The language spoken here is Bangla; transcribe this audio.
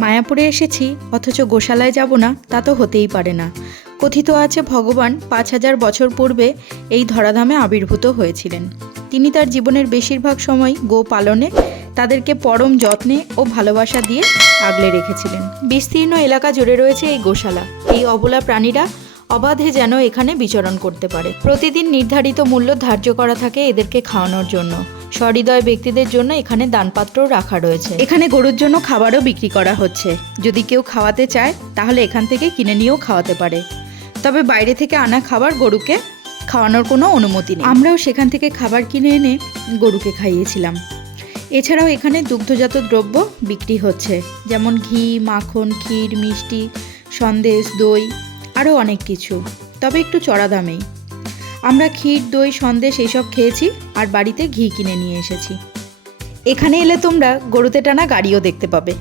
মায়াপুরে এসেছি অথচ গোশালায় যাব না, তা তো হতেই পারে না। কথিত আছে ভগবান ৫,০০০ বছর পূর্বে এই ধরাধামে আবির্ভূত হয়েছিলেন। তিনি তার জীবনের বেশিরভাগ সময় গো পালনে তাদেরকে পরম যত্নে ও ভালোবাসা দিয়ে আগলে রেখেছিলেন। বিস্তীর্ণ এলাকা জুড়ে রয়েছে এই গোশালা। এই অবলা প্রাণীরা অবাধে যেন এখানে বিচরণ করতে পারে। প্রতিদিন নির্ধারিত মূল্য ধার্য করা থাকে এদেরকে খাওয়ানোর জন্য। সহৃদয় ব্যক্তিদের জন্য এখানে দানপাত্রও রাখা রয়েছে। এখানে গরুর জন্য খাবারও বিক্রি করা হচ্ছে। যদি কেউ খাওয়াতে চায় তাহলে এখান থেকে কিনে নিয়েও খাওয়াতে পারে, তবে বাইরে থেকে আনা খাবার গরুকে খাওয়ানোর কোনো অনুমতি নেই। আমরাও সেখান থেকে খাবার কিনে এনে গরুকে খাইয়েছিলাম। এছাড়াও এখানে দুগ্ধজাত দ্রব্য বিক্রি হচ্ছে, যেমন ঘি, মাখন, ক্ষীর, মিষ্টি, সন্দেশ, দই, আরও অনেক কিছু, তবে একটু চড়া দামেই। আমরা ক্ষীর, দই, সন্দেশ এইসব খেয়েছি আর বাড়িতে ঘি কিনে নিয়ে এসেছি। এখানে এলে তোমরা গরুতে টানা গাড়িও দেখতে পাবে।